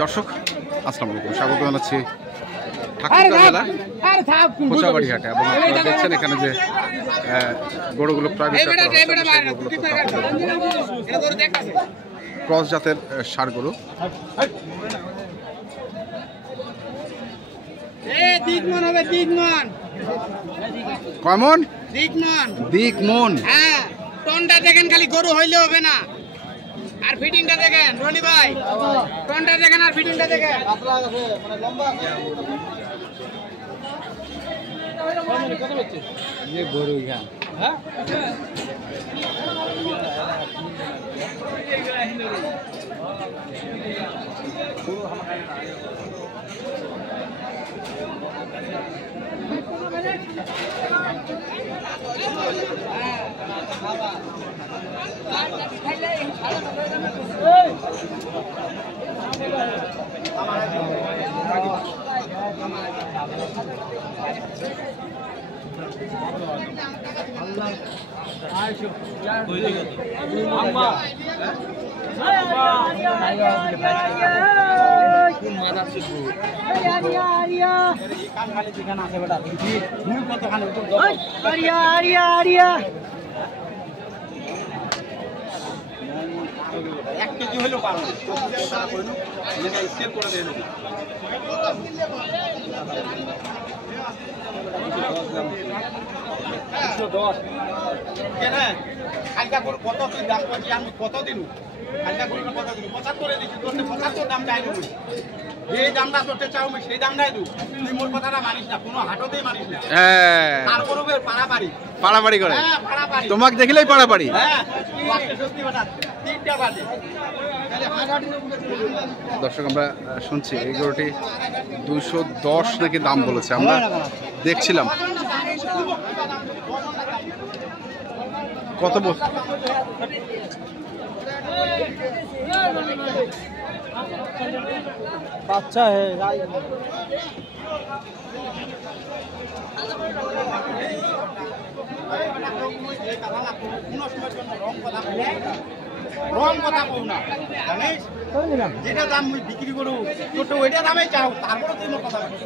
দর্শক আসসালামু আলাইকুম, স্বাগত জানাচ্ছি ঠাকুরগাঁ জেলা কোচাবাড়ি হাটে। এবং আপনারা দেখছেন এখানে যে গরুগুলো ক্রস জাতের ষাঁড় গরু। কয় মন? দিক মন। হ্যাঁ, টনটা দেখেন, খালি গরু হইলে হবে না। আর ফিটিংটা দেখেন রনি ভাই, টনটা দেখেন আর ফিটিংটা দেখেন। গরু কত দাম করছি আমি, কত দিন কত দিন 75 দিচ্ছি, তোর 75 দাম চাই না। যে দামটা তোরতে চাও আমি সেই দামটাই দেবো। তুই মোর কথাটা মানিস না, কোনো হাটতেই মানিস না। তারপর পাড়াপাড়ি পাড়াপাড়ি করে, পাড়াপাড়ি তোমাকে দেখলেই পাড়াপাড়ি। হ্যাঁ, সত্যি কথা, 3টা বাজে। দর্শক আমরা শুনছি এই গরুটি 210 নাকি দাম বলেছে, আমরা দেখছিলাম। কত বাচ্চা রং কথা কও না, জানিস? যেটা দাম মুই বিক্রি করু তোর তো ওইটা দামে চাও, তারপরে তুই মোর কথা বলিস।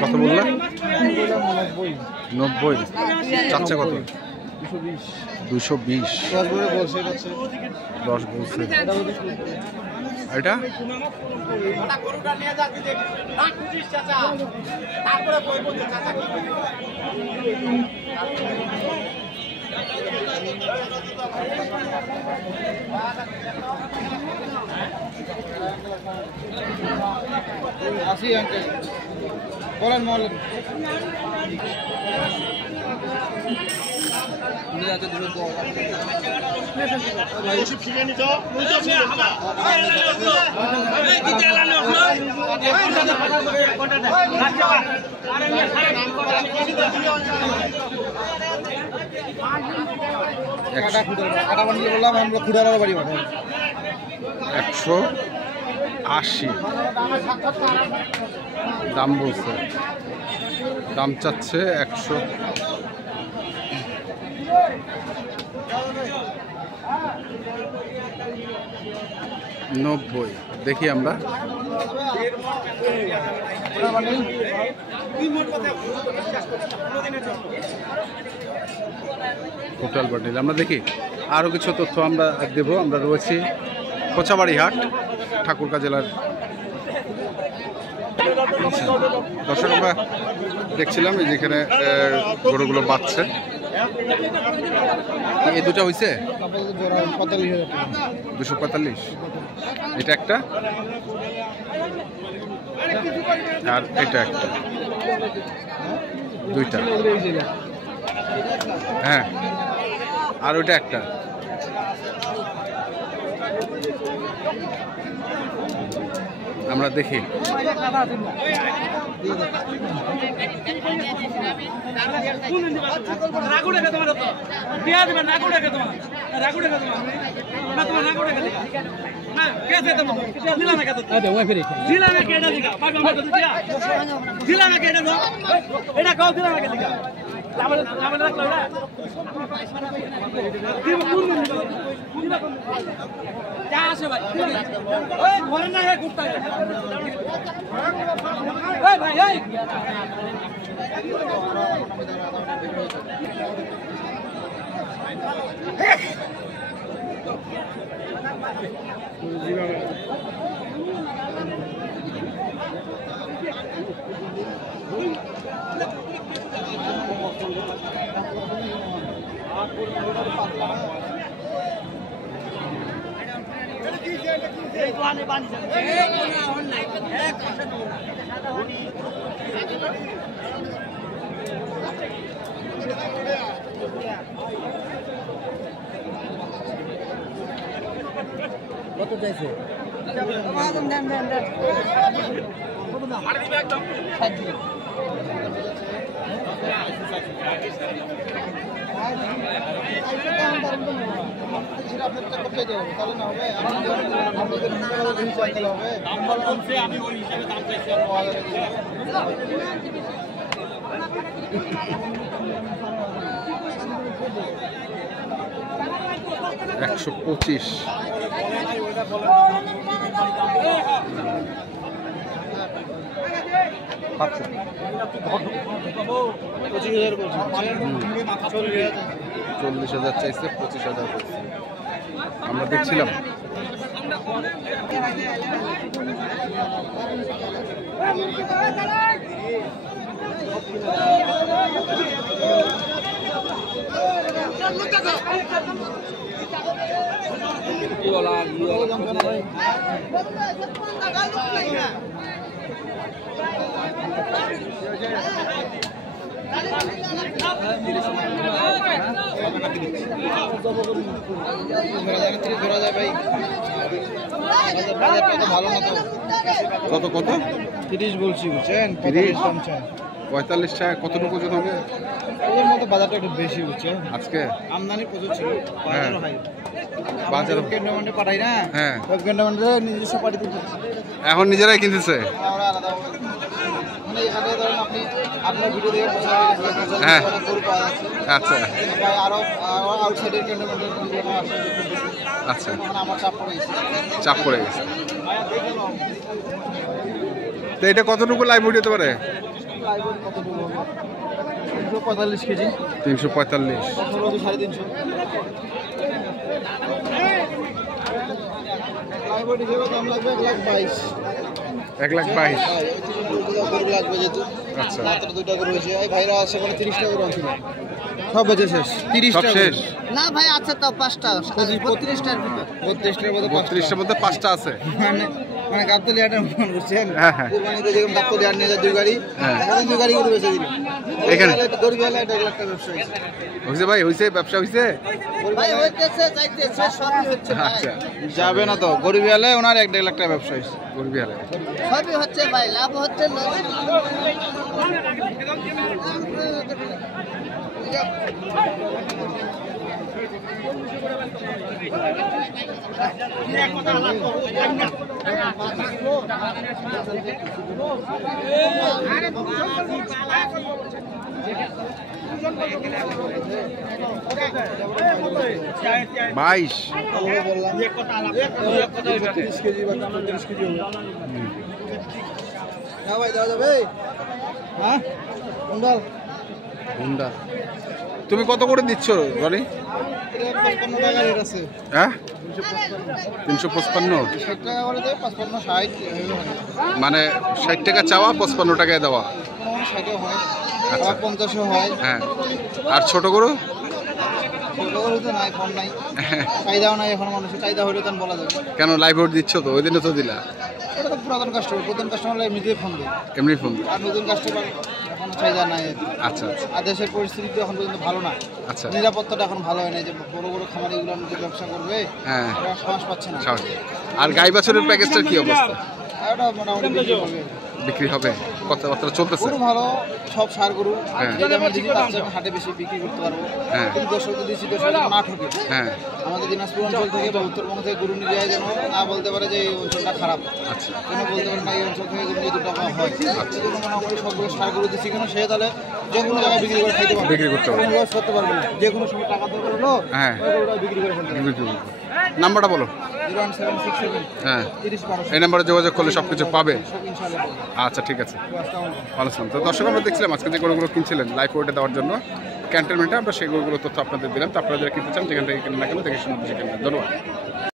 কত বললেন? 90। চাচ্ছে কত? 220। 10 বলছে। এটা ওটা গরুটা নিয়ে যা, তুই দেখি না খুঁজিস চাচা, তারপরে কইব যে চাচা কি কইবে। আসি আঙ্কেল, বলেন বলেন। বললাম আমরা খুদার বাড়ি 180 দাম বলছে, দাম চাচ্ছে 190। দেখি আমরা টোটাল বান্ডিল আমরা দেখি। আরও কিছু তথ্য আমরা দেব। আমরা রয়েছি কোচাবাড়ি হাট, ঠাকুরগাঁ জেলার। দর্শক আমরা দেখছিলাম এই যেখানে গরুগুলো বাঁচছে। এই দুটো হয়েছে 245। এটা একটা আর এটা একটা, দুইটা। হ্যাঁ, আর ওইটা একটা। আমরা দেখি কত চাইছে? আমি ওই হিসাবে দাম চাইছি 125। চল্লিশ হাজার চাইছে, 25,000 আমরা দেখছিলাম। কত কত 30 বলছি, বুঝছেন? 30 কম চাই। 45 টাকা কতটুকু ওজন হবে? ওদের মতো বাজারটা একটু বেশি, বুঝছেন? আজকে আমদানি প্রচুর ছিল, বাজারও হাই। বাজারও- ক্যান্টনমেন্টে পাঠাই না, হ্যাঁ। ওই ক্যান্টনমেন্টে নিজস্ব পাঠাই দিতে এখন নিজেরাই কিনতেছে। আমরা আলাদা মানে এখানে ধরেন আপনি আপনার ভিডিও দেখে বোঝা গেছে হ্যাঁ। গরু পাওয়া যাচ্ছে। আচ্ছা ভাই আরো আউটসাইডের ক্যান্টনমেন্টের ভিডিও আসে, আচ্ছা, তখন আমার চাপ পড়ে গেছে। চাপ পড়ে গেছে। তো এটা কতটুকু লাইভ হতে পারে? লাইভের কতটুকু হবে? 345 কেজি, 345। 350 লাইভের হিসেবে দাম লাগবে 1,22,000। 1,22,000। গরু লাগবে যেহেতু। আচ্ছা, মাত্র 2টা গরু হয়েছে। এই ভাইরা আছে মানে 30টা গরু আছে। সব বেঁচে শেষ। 30টা সব শেষ। না ভাই আছে তো 5টা 32টার ভিতর 32টার মধ্যে 32টার মধ্যে 5টা আছে। মানে গাবতলি হাটে মন করছেন। হ্যাঁ, হ্যাঁ। কুরবানিতে যেরকম গাবতলি হাট নিয়ে যায় 2 গাড়ি, হ্যাঁ। এখন 2 গাড়ি করে বেঁচে দিল। এখানে? গরু বেলা 1 লাখ টাকা ব্যবসা হয়েছে। হয়েছে ভাই, হয়েছে, ব্যবসা হয়েছে। ভাই হইতেছে যাইতেছে সবই হচ্ছে ভাই আচ্ছা, যাবে না তো গরু বেলা ওনার 1.5 লাখ টাকা ব্যবসা হয়েছে। গরবি হালে সবই হচ্ছে ভাই লাভ হচ্ছে লস বাইশ। বললাম 30 কেজি বা 30 কেজি হবে না ভাই, দেওয়া যাবে? হ্যাঁ কুন্ডাল হুন্ডা তুমি কত করে দিচ্ছ রনি? 55 টাকা রেট আছে। হ্যাঁ, 355। 60 টাকা করে দেয়, 55 60 মানে 60 টাকা চাওয়া, 55 টাকায় দেওয়া। 60 হয়, আচ্ছা। 50 হয়। হ্যাঁ, আর ছোট গরু? ছোট গরু তো নাই, কম নাই, চাহিদাও নাই। এখন মানুষের চাহিদা হলে তখন বলা যাবে। কেন লাইভ ভোট দিচ্ছ তো? ওই দিনে তো দিলা। এটা তো পুরাতন কাস্টমার, পুরাতন কাস্টমার এমনিতেই ফোন দেয়। এমনি ফোন। আর নতুন কাস্টমার এখন চাহিদা নাই আর কি। আচ্ছা আচ্ছা আর দেশের পরিস্থিতি তো এখন পর্যন্ত ভালো না। আচ্ছা। নিরাপত্তাটা এখন ভালো হয় না, যে বড় বড় খামারি এগুলো যে ব্যবসা করবে হ্যাঁ, ওরা সাহস পাচ্ছে না। স্বাভাবিক। আর গাই বাছুরের প্যাকেজটার কি অবস্থা? আর ওটা মোটামুটি বিক্রি করবে। বিক্রি হবে? কথাবার্তা চলতেছে? গরু ভালো, সব সার গরু। হ্যাঁ। যে দামে দিচ্ছি তার চেয়ে আমি হাটে বেশি বিক্রি করতে পারবো। হ্যাঁ। কিন্তু দর্শকদের দিচ্ছি, দর্শক না ঠকে। হ্যাঁ, আমাদের দিনাজপুর অঞ্চল থেকে বা উত্তরবঙ্গ থেকে গরু নিয়ে যায় যেন না বলতে পারে যে এই অঞ্চলটা খারাপ, আচ্ছা কেন বলতে পারে না এই অঞ্চল থেকে গরু নিয়ে 2 টাকা হয়। সেজন্য মোটামুটি সবগুলো সার গরু দিচ্ছি কেন সে তাহলে যে কোনো জায়গায় বিক্রি করে খাইতে পারবে, বিক্রি করতে পারবে। কোনো লস করতে পারবে না। যে কোনো সময় টাকা দরকার হলো হ্যাঁ। ওই গরুটা বিক্রি করে ফেলতে পারবে। বিক্রি করবো। নাম্বারটা বলো। 01767 হ্যাঁ, 30 এই নাম্বারে যোগাযোগ করলে সব কিছু পাবে। সব ইনশাআল্লাহ পাবে। আচ্ছা ঠিক আছে, আসসালামু আলাইকুম। ভালো ছিলাম। তো দর্শক আমরা দেখছিলাম আজকে যে গরুগুলো কিনছিলেন লাইভ ওয়েটে দেওয়ার জন্য ক্যান্টনমেন্টে, আমরা সেই গরুগুলো তথ্য আপনাদের দিলাম। তো আপনারা যারা কিনতে চান যেখান থেকে কিনে না কেন দেখে শুনে বুঝে কিনবেন। ধন্যবাদ।